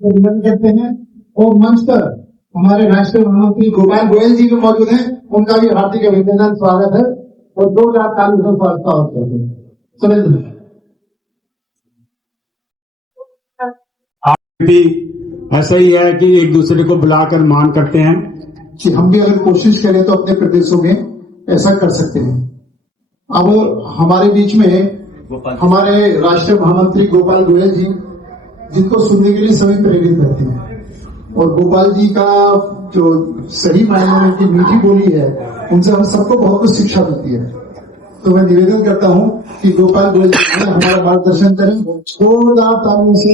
अभिनंदन करते हैं और मंच पर हमारे राष्ट्रीय महामंत्री गोपाल गोयल जी भी मौजूद हैं, उनका भी हार्दिक अभिनंदन, स्वागत है और 2 ताली से स्वागत करते हैं। सुरेंद्र भी ऐसा ही है कि एक दूसरे को बुलाकर मान करते हैं कि हम भी अगर कोशिश करें तो अपने प्रदेशों में ऐसा कर सकते हैं। अब हमारे बीच में हमारे राष्ट्रीय महामंत्री गोपाल गोयल जी, जिनको सुनने के लिए सभी प्रेरित रहते हैं, और गोपाल जी का जो सही मायने में की मीठी बोली है, उनसे हम सबको बहुत कुछ शिक्षा मिलती है। तो मैं निवेदन करता हूं कि गोपाल गोयल जी हमारा मार्गदर्शन करें। जोरदार तालियों से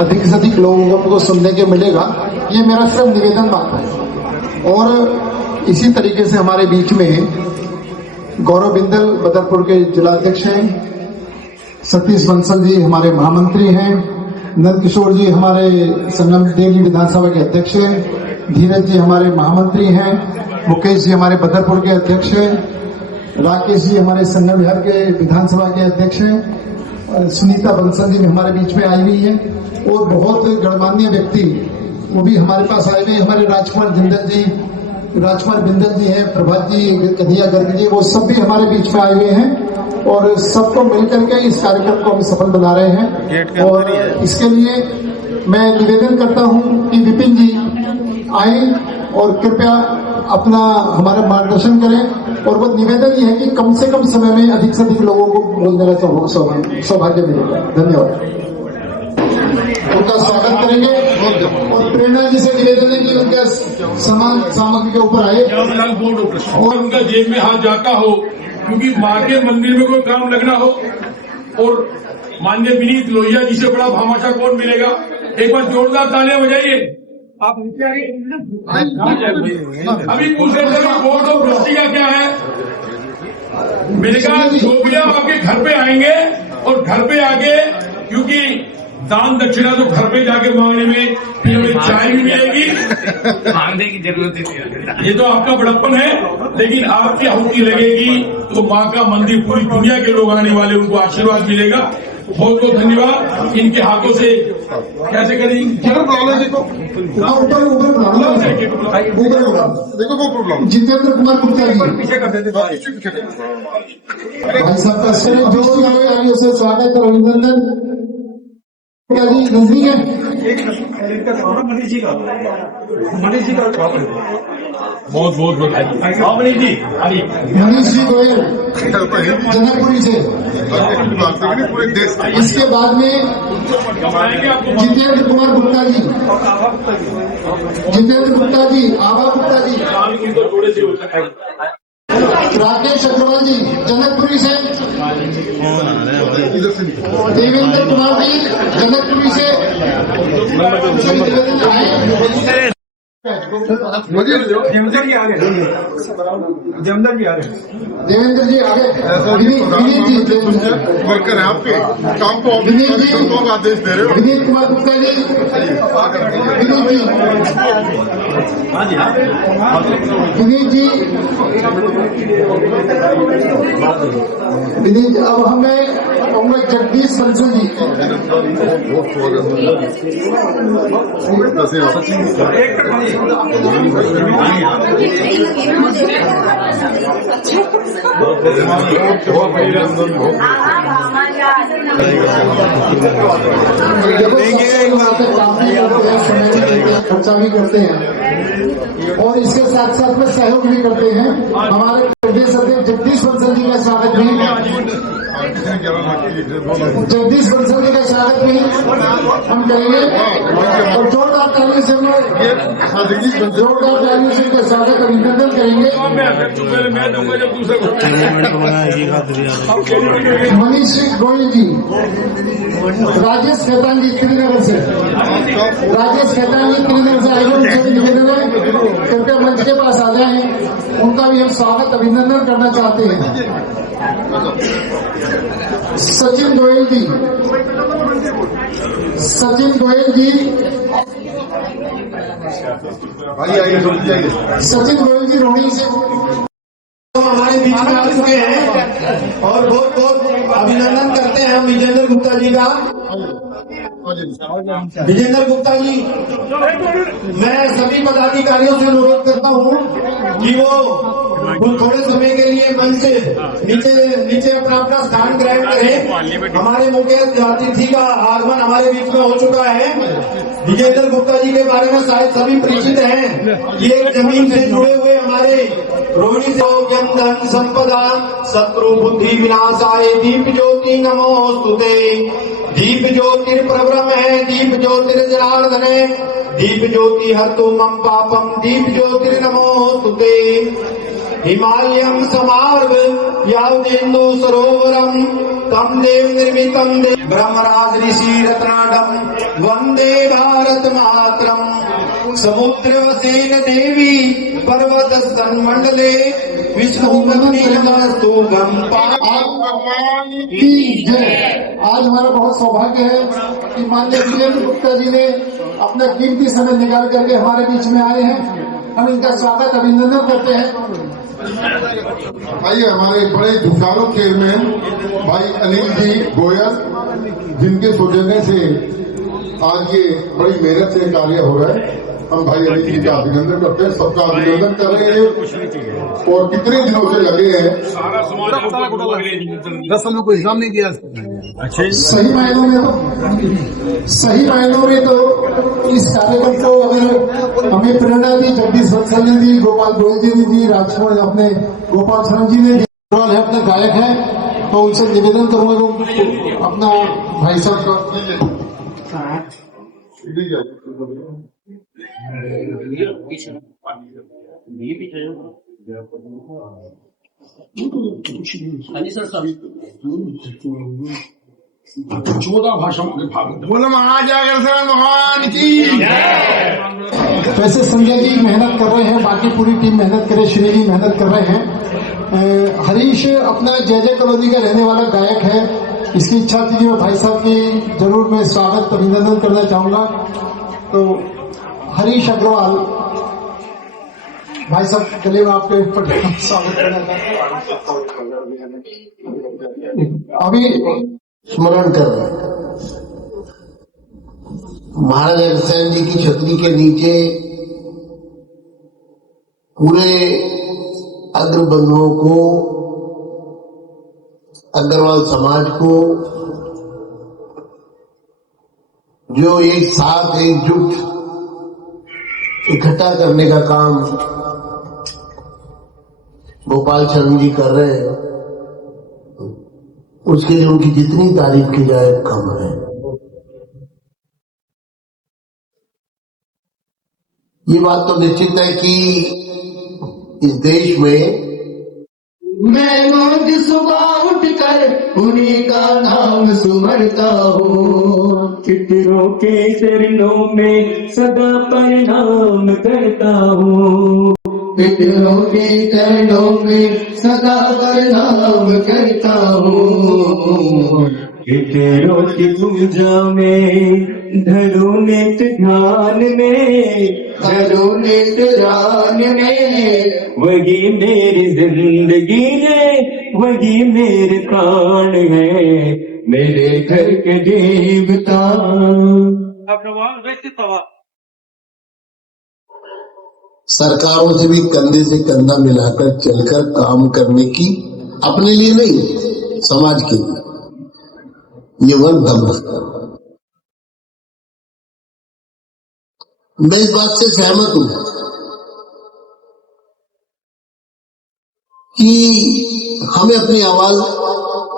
अधिक से अधिक लोगों को सुनने के मिलेगा, ये मेरा सिर्फ निवेदन बात है। और इसी तरीके से हमारे बीच में गौरव बिंदल बदरपुर के जिलाध्यक्ष हैं, सतीश बंसल जी हमारे महामंत्री हैं, नंद किशोर जी हमारे संगम देवी विधानसभा के अध्यक्ष हैं, धीरज जी हमारे महामंत्री हैं, मुकेश जी हमारे बदरपुर के अध्यक्ष हैं, राकेश जी हमारे संगम बिहार के विधानसभा के अध्यक्ष हैं, सुनीता बंसल जी भी हमारे बीच में आई हुई है, और बहुत गणमान्य व्यक्ति वो भी हमारे पास आए हुए। हमारे राजकुमार बिंदल जी हैं, प्रभात जी, कन्हैया गर्ग जी, वो सब भी हमारे बीच में आए हुए हैं और सबको मिलकर के इस कार्यक्रम को हम सफल बना रहे हैं। और इसके लिए मैं निवेदन करता हूं कि विपिन जी आए और कृपया अपना हमारा मार्गदर्शन करें, और वो निवेदन ये है कि कम से कम समय में अधिक से अधिक लोगों को बोलने का सौभाग्य मिलेगा। धन्यवाद। उनका स्वागत करेंगे और प्रेरणा जी से निवेदन है कि उनके सामान सामग्री के ऊपर आए और उनका जेब में हाथ जाता हो, क्योंकि माँ के मंदिर में कोई काम लगना हो। और माननीय विनीत लोहिया जी से बड़ा भामाशाह कौन मिलेगा? एक बार जोरदार तालियां बजाइए। आप नीचे अभी पूछ रहे थे वोट और भ्रष्टी का क्या है? मैंने कहा जो भी आप आपके घर पे आएंगे और घर पे आके, क्योंकि दान दक्षिणा तो घर पे जाके मांगने में फिर हमें चाय भी मिलेगी, मांगने की जरूरत ही नहीं। ये तो आपका बड़प्पन है, लेकिन आपकी आहुति लगेगी तो माँ का मंदिर पूरी दुनिया के लोग आने वाले, उनको आशीर्वाद मिलेगा। बहुत बहुत धन्यवाद। इनके हाथों से कैसे करेंगे? जितेंद्र कुमार गुप्ता जी पीछे कर देते भाई साहब का से स्वागत और अभिनंदन। नजदीक है मनीष जी का बहुत बहुत मनीष जी गोयल जनकपुरी से। इसके बाद में जितेंद्र कुमार गुप्ता जी, आभा गुप्ता जी, राकेश अग्रवाल जी जनकपुरी से, देवेंद्र कुमार जी जनकपुरी से। जमदर जी आ गए, देवेंद्र जी आगे, विनीत जी वर्कर है आपके काम को, विनीत आदेश दे रहे हो। विनीत कुमार गुप्ता जी, विनीत जी। अब हमें कहूँगा जगदीश बंसल जी। खर्चा भी करते हैं और इसके साथ साथ में सहयोग भी करते हैं। हमारे प्रदेश अध्यक्ष जगदीश बंसल जी का स्वागत भी, हम करेंगे और जोरदार तालियों से इनका स्वागत अभिनंदन करेंगे। मनीष गोयल जी, राजेश खेतान जी श्रीनगर से, आए हुए, उनसे भी निवेदन है कृपया मंच के पास आ जाएं, उनका भी हम स्वागत अभिनंदन करना चाहते हैं। सचिन गोयल जी, सचिन गोयल जी रोहिणी से हमारे बीच में आ चुके हैं और बहुत बहुत अभिनंदन करते हैं हम विजेंद्र गुप्ता जी का। विजेंद्र गुप्ता जी, मैं सभी पदाधिकारियों से अनुरोध करता हूं कि वो कुछ थोड़े समय के लिए मंच से नीचे अपना अपना स्थान ग्रहण करें। हमारे मुख्य अतिथि का आगमन हमारे बीच में हो चुका है। विजेंद्र गुप्ता जी के बारे में शायद सभी परिचित हैं। ये जमीन से जुड़े हुए हमारे रोहिणी सौख्यम धन संपदा शत्रु बुद्धि विनाशाय दीप ज्योति नमोस्तुते। दीप ज्योतिर प्रभ्रम है, दीप ज्योतिर जनार्दन है, दीप ज्योति हर्तु मम पापम, दीप ज्योतिर नमोस्तुते। हिमालयम समार्ग यावदेन्दु सरोवरम तम देव निर्मितम देव ब्रह्मराज ऋषि रत्नाडम वंदे भारत मातरम। समुद्र वसेन देवी पर्वत संमंडले विष्णुपत्नी नमस्तु गम की जय। आज हमारा बहुत सौभाग्य है कि माननीय विजेंद्र गुप्ता जी ने अपना कीमती समय निकाल करके हमारे बीच में आए हैं। हम इनका स्वागत अभिनंदन करते हैं। आइए हमारे बड़े जुझारू चेयरमैन भाई अनिल जी गोयल, जिनके सौजन्य से आज ये बड़ी मेहनत से कार्य हो रहा है, हम भाई अनिल जी का अभिनंदन करते हैं, सबका अभिनंदन कर रहे हैं। और कितने दिनों से लगे हैं, सारा समाज 10 सालों को एग्जाम नहीं दिया। सही मायनों में तो इस कार्यक्रम को अगर हमें प्रेरणा दी जगदीश वत्सल ने दी, गोपाल गोयल जी ने दी, राजकुमार अपने गोपाल शरण जी ने दी, है अपने गायक है, तो उनसे निवेदन करूंगा वो अपना भाई साहब का बोलो महाराज अग्रसेन भगवान की। वैसे संजय जी मेहनत कर रहे हैं, बाकी पूरी टीम मेहनत करे, श्री जी मेहनत कर रहे हैं। हरीश अपना जय जय कॉलोनी का रहने वाला गायक है। इसकी इच्छा थी कि मैं भाई साहब की जरूर मैं स्वागत अभिनंदन करना चाहूंगा। तो हरीश अग्रवाल भाई साहब गले में आपके स्वागत करना चाहता अभी स्मरण कर रहे हैं। महाराज अग्रसेन जी की छतरी के नीचे पूरे अग्रबंधुओं को, अग्रवाल समाज को जो एक साथ एकजुट इकट्ठा करने का काम गोपाल शरण जी कर रहे हैं, उसके लिए उनकी जितनी तारीफ की जाए कम है। ये बात तो निश्चित है कि इस देश में मैं रोज सुबह उठकर उन्हीं का नाम सुमरता हूँ, चित्रों के चरणों में सदा प्रणाम करता हूँ, पितरों के चरणों में सदा प्रणाम करता हूँ। पितरों की पूजा में धरो नित ध्यान में, धरो नित ध्यान में, वही मेरी जिंदगी है, वही मेरे प्राण है, मेरे घर के देवता। सरकारों से भी कंधे से कंधा मिलाकर चलकर काम करने की, अपने लिए नहीं समाज के लिए, ये वन दम रखता। मैं इस बात से सहमत हूं कि हमें अपनी आवाज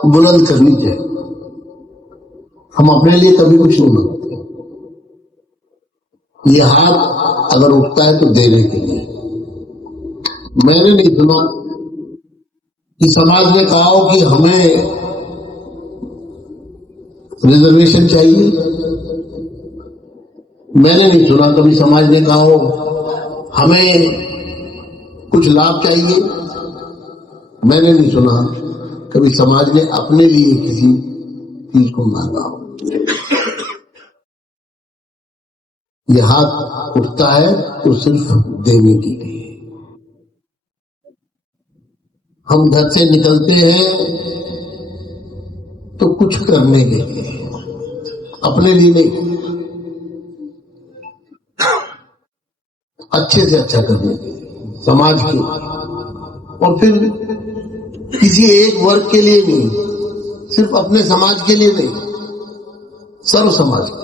बुलंद करनी चाहिए। हम अपने लिए कभी कुछ नहीं मांगते, ये हाथ अगर उठता है तो देने के लिए। मैंने नहीं सुना कि समाज ने कहा हो कि हमें रिजर्वेशन चाहिए। मैंने नहीं सुना कभी समाज ने कहा हो हमें कुछ लाभ चाहिए। मैंने नहीं सुना कभी समाज ने अपने लिए किसी चीज को मांगा हो। यह हाथ उठता है तो सिर्फ देने के लिए। हम घर से निकलते हैं तो कुछ करने के लिए, अपने लिए नहीं, अच्छे से अच्छा करने के लिए, समाज के, और फिर किसी एक वर्ग के लिए नहीं, सिर्फ अपने समाज के लिए नहीं, सर्व समाज के।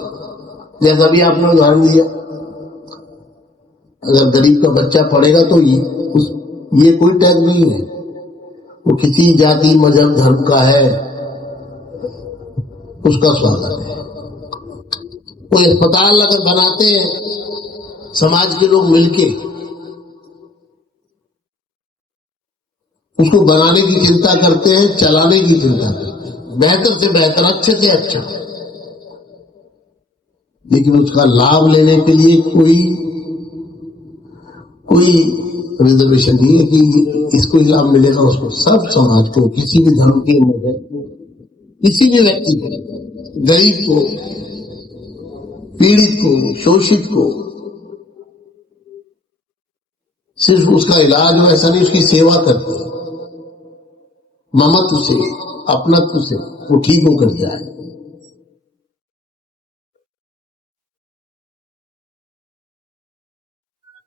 जैसा भी आपने उदाहरण दिया, अगर गरीब का बच्चा पढ़ेगा तो ये कोई टैग नहीं है, वो किसी जाति मजहब धर्म का है, उसका स्वागत है। कोई अस्पताल अगर बनाते हैं समाज के लोग मिलके, उसको बनाने की चिंता करते हैं, चलाने की चिंता करते हैं, बेहतर से बेहतर, अच्छे से अच्छा, लेकिन उसका लाभ लेने के लिए कोई रिजर्वेशन नहीं है कि इसको ही लाभ मिलेगा, उसको। सब समाज को, किसी भी धर्म के, मजहब को, किसी भी व्यक्ति को, गरीब को, पीड़ित को, शोषित को, सिर्फ उसका इलाज हो ऐसा नहीं, उसकी सेवा करते हैं, ममत्व से, अपनत्व से वो ठीक होकर जाए।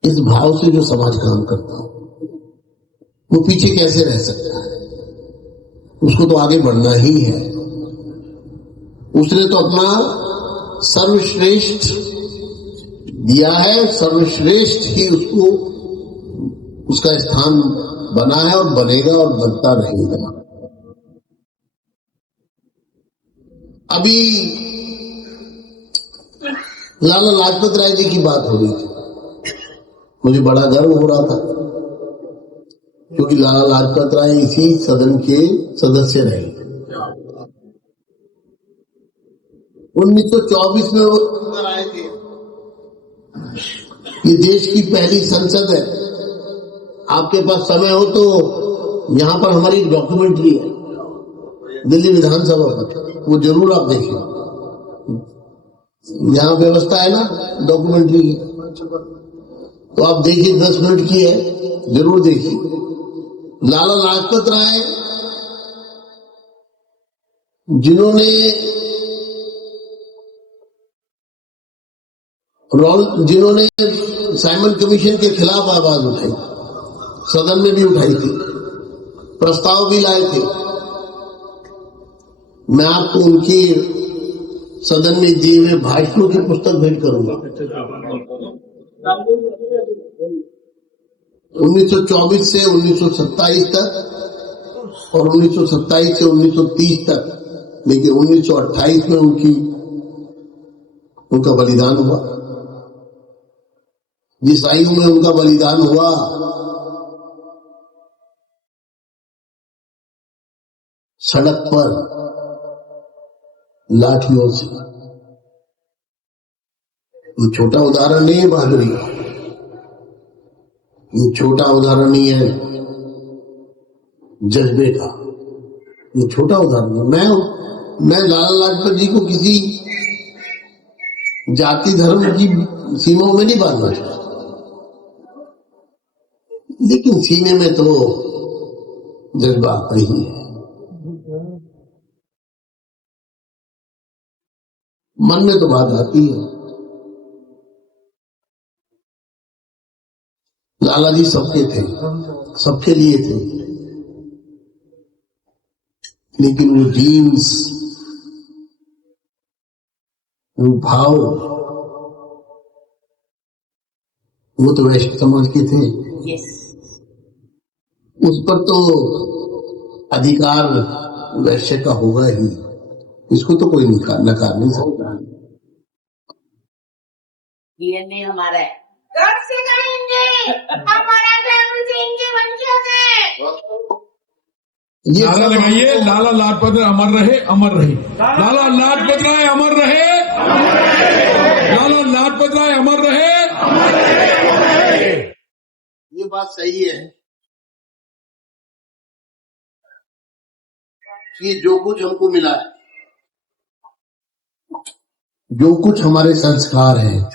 इस भाव से जो समाज काम करता हो वो पीछे कैसे रह सकता है? उसको तो आगे बढ़ना ही है। उसने तो अपना सर्वश्रेष्ठ दिया है, सर्वश्रेष्ठ ही उसको, उसका स्थान बना है और बनेगा और बनता रहेगा। अभी लाला लाजपत राय जी की बात हो रही थी, मुझे बड़ा गर्व हो रहा था, क्योंकि लाला लाजपत राय इसी सदन के सदस्य रहे। 1924 में वो आए थे। ये देश की पहली संसद है। आपके पास समय हो तो यहाँ पर हमारी डॉक्यूमेंट्री है, दिल्ली विधानसभा पर, वो जरूर आप देखिए। यहाँ व्यवस्था है ना डॉक्यूमेंट्री की, तो आप देखिए, 10 मिनट की है, जरूर देखिए। लाला लाजपत राय जिन्होंने साइमन कमीशन के खिलाफ आवाज उठाई, सदन में भी उठाई थी, प्रस्ताव भी लाए थे। मैं आपको उनकी सदन में दिए हुए भाषणों की पुस्तक भेंट करूंगा। 1924 से 1927 तक और 1927 से 1930 तक, लेकिन 1928 में उनका बलिदान हुआ। जिस आयु में उनका बलिदान हुआ, सड़क पर लाठियों से। ये छोटा उदाहरण नहीं है बहादुरी का, ये छोटा उदाहरण नहीं है जज्बे का, ये छोटा उदाहरण है। मैं लाला लाजपत जी को किसी जाति धर्म की सीमाओं में नहीं बांधना चाहता, लेकिन सीने में तो जज्बा आता ही है, मन में तो बात आती है। लाला जी सबके थे, सबके लिए थे, लेकिन वो जीन्स, वो भाव, वो तो वैश्य समाज के थे। उस पर तो अधिकार वैश्य का होगा ही, इसको तो कोई नकार नहीं सकता। डीएनए हमारा है, गर्व से कहेंगे हमारा धर्म सिंह के वंशज है। ये नारा लगाइए, लाला लाजपत राय अमर रहे, अमर रहे। लाला लाजपत राय अमर रहे, लाला लाजपत राय अमर रहे। ये बात सही है कि जो कुछ हमको मिला है, जो कुछ हमारे संस्कार हैं,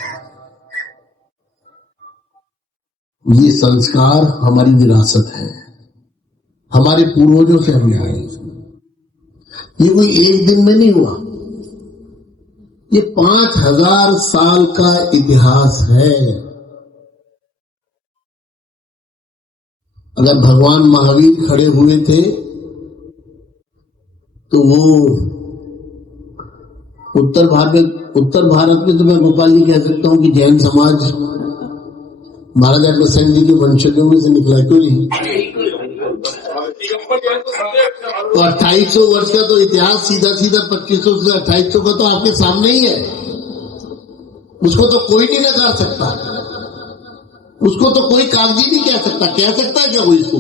ये संस्कार हमारी विरासत है, हमारे पूर्वजों से हमें आए। ये कोई एक दिन में नहीं हुआ, ये 5000 साल का इतिहास है। अगर भगवान महावीर खड़े हुए थे तो वो उत्तर भारत में तो मैं गोपाल जी कह सकता हूं कि जैन समाज महाराजा अग्रसेन जी के वंशजों में से निकला, क्यों नहीं? तो 2800 वर्ष का तो इतिहास सीधा 2500 से 2800 का तो आपके सामने ही है। उसको तो कोई नहीं नकार सकता, उसको तो कोई कागजी नहीं कह सकता है क्या कोई इसको?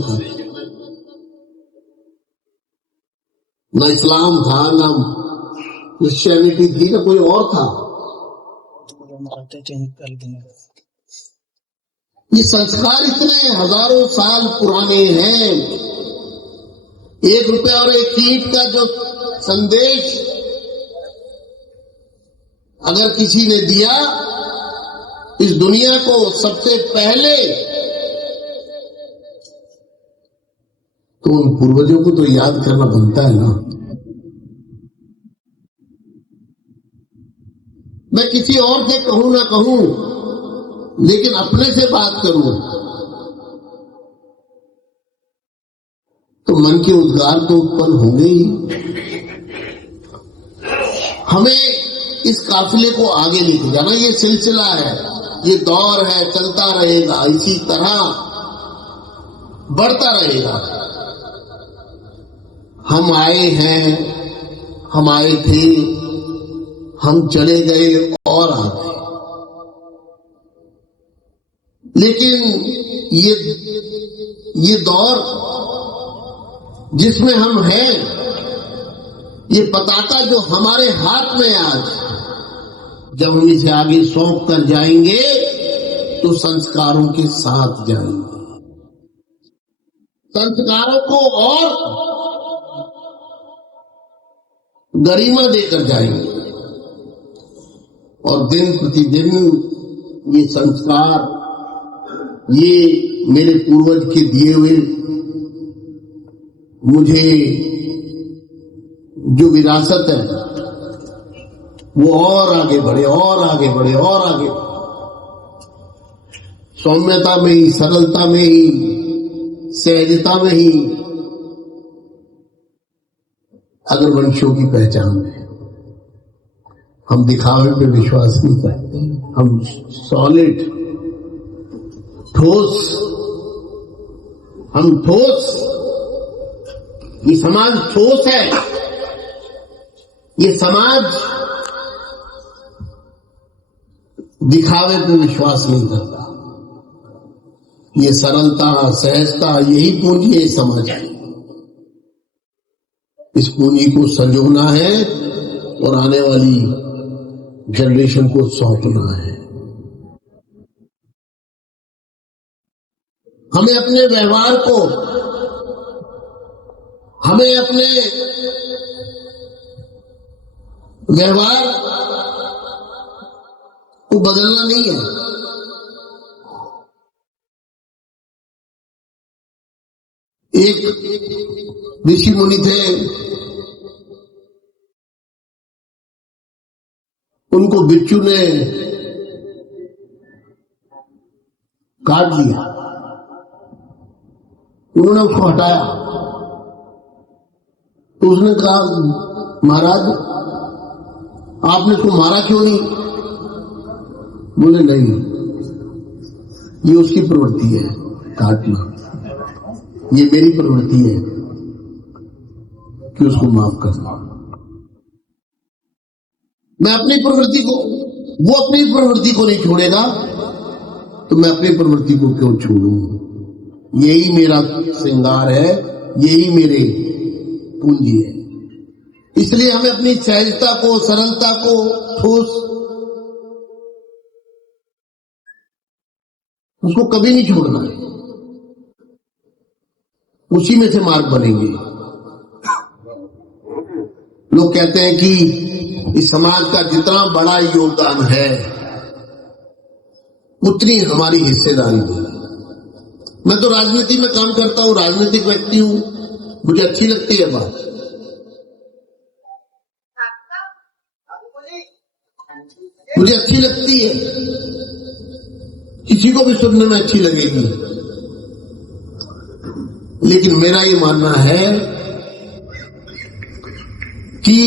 ना इस्लाम था, ना क्रिश्चियनिटी थी, ना कोई और था। ये संस्कार इतने हजारों साल पुराने हैं। 1 रुपया और 1 ईंट का जो संदेश अगर किसी ने दिया इस दुनिया को सबसे पहले, तो उन पूर्वजों को तो याद करना बनता है ना। मैं किसी और से कहूं ना कहूं, लेकिन अपने से बात करूं तो मन के उद्गार तो उत्पन्न होंगे ही। हमें इस काफिले को आगे लेके जाना, ये सिलसिला है, ये दौर है, चलता रहेगा, इसी तरह बढ़ता रहेगा। हम आए हैं, हम आए थे, हम चले गए और आ गए, लेकिन ये दौर जिसमें हम हैं, ये पताका जो हमारे हाथ में आज, जब हम इसे आगे सौंप कर जाएंगे तो संस्कारों के साथ जाएंगे, संस्कारों को और गरिमा देकर जाएंगे। और दिन प्रतिदिन ये संस्कार, ये मेरे पूर्वज के दिए हुए मुझे जो विरासत है वो और आगे बढ़े, और आगे बढ़े, और आगे। सौम्यता में ही, सरलता में ही, सहजता में ही अगर वंशों की पहचान है। हम दिखावे पे विश्वास नहीं करते, हम सॉलिड, ठोस, हम ठोस, ये समाज ठोस है, ये समाज दिखावे पे विश्वास नहीं करता। ये सरलता, सहजता, यही पूंजी है इस समाज की। इस पूंजी को संजोना है और आने वाली जनरेशन को सौंपना है। हमें अपने व्यवहार को, हमें अपने व्यवहार को बदलना नहीं है। एक ऋषि मुनि थे, उनको बिच्छू ने काट लिया। उन्होंने उसको हटाया तो उसने कहा, महाराज आपने उसको मारा क्यों नहीं? बोले नहीं, ये उसकी प्रवृत्ति है काटना, ये मेरी प्रवृत्ति है कि उसको माफ करना। मैं अपनी प्रवृत्ति को, वो अपनी प्रवृत्ति को नहीं छोड़ेगा तो मैं अपनी प्रवृत्ति को क्यों छोड़ूं? यही मेरा श्रृंगार है, यही मेरे पूंजी है। इसलिए हमें अपनी सहजता को, सरलता को, ठोस, उसको कभी नहीं छोड़ना है। उसी में से मार्ग बनेंगे। लोग कहते हैं कि इस समाज का जितना बड़ा योगदान है उतनी हमारी हिस्सेदारी है। मैं तो राजनीति में काम करता हूं, राजनीतिक व्यक्ति हूं, मुझे अच्छी लगती है बात। मुझे अच्छी लगती है, किसी को भी सुनने में अच्छी लगेगी, लेकिन मेरा ये मानना है कि